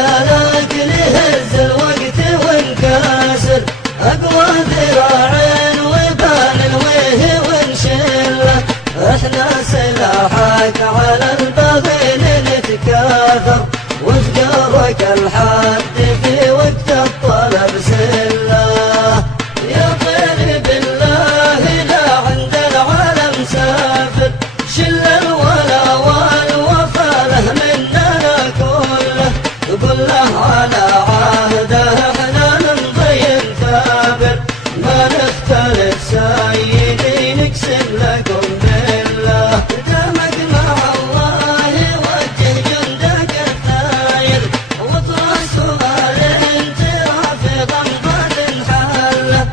رجالك لهز الوقت وانكسر، اقوى ذراع وبان الويه ونشله، احنا سلاحك على البغي نتكاثر، وفقرك الحد في وقت الطلب سله. يا طير بالله لا عند العالم سافر، شل الولا والوفا له مننا كله، قل له على عهده احنا نمضي ثابر، ما نختلف سيدي نقسم لكم بالله. دامك مع الله وجه جندك الثاير، واطرح سؤال ترى في ضمضة حله،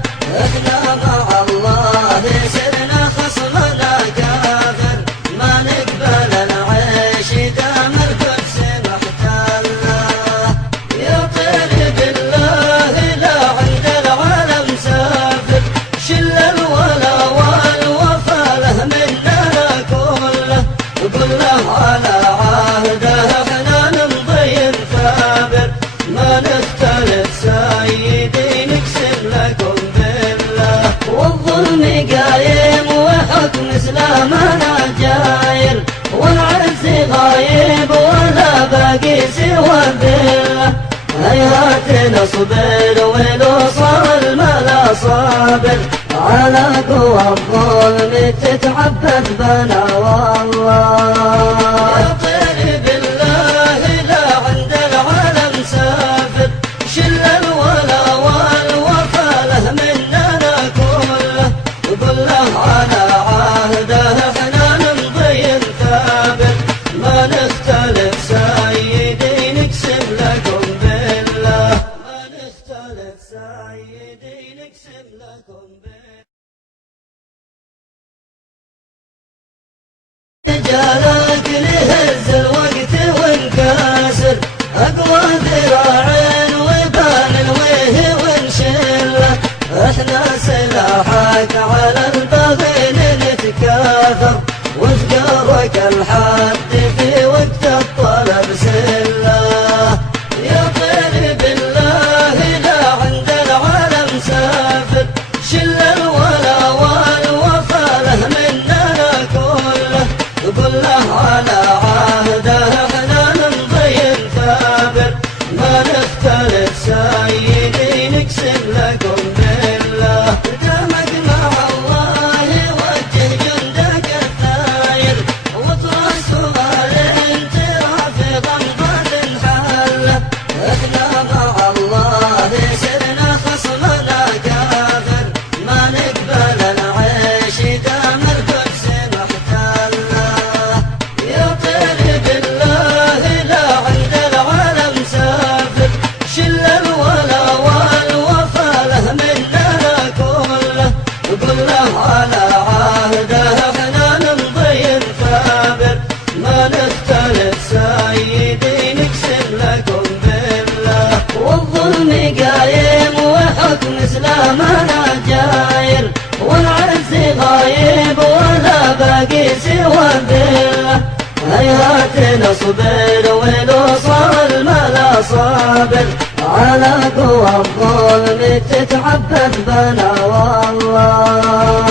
احنا مع الله سرنا خصمنا كافر، ما نقبل العيش دام القدس محتله. يا طير بالله لا عند العالم سافر، شل الولا والوفا له مننا كله، قل له على عهده احنا نمضي ثابر، ما نختلف سيدي نقسم لكم بالله. والظلم قايم وحكم اسلامنا جاير، والعز غايب ولا باقي سوى بالله، هيهات نصبر ولو صار الملا صابر، على قوى الظلم تتعبد بنا والله. يا طير بالله لا عند العالم سافر، شل الولا والوفا له مننا كله، قل له على عهده احنا نمضي ثابر، ما نختلف سيدي نقسم لكم بالله، ما نختلف سيدي نقسم لكم بالله. رجالك لهز الوقت وانكسر، اقوى ذراع وبان الويه ونشله، احنا سلاحك على البغي نتكاثر، وفقرك الحد في وقت الطلب سله. يا طير بالله لا عند العالم سافر، شل الولا والوفا له مننا كله، قل له على عهده احنا نمضي ثابر، ما نختلف سيدي نقسم لكم بالله. دامك مع الله وجه جندك الثاير، واطرح سؤال ترى في ضمضة حله، احنا مع الله سرنا خصمنا كافر، ما نقبل العيش دام القدس محتله. يا طير بالله لا عند العالم سافر، شل الولا والوفا له مننا كله، قل له على عهده احنا نمضي ثابر، ما نختلف سيدي نقسم لكم بالله. والظلم قايم وحكم اسلامنا جاير، والعز غايب ولا باقي سوى بالله، هيهات نصبر ولو صار الملا صابر، على قوى الظلم تتعبد بنا والله.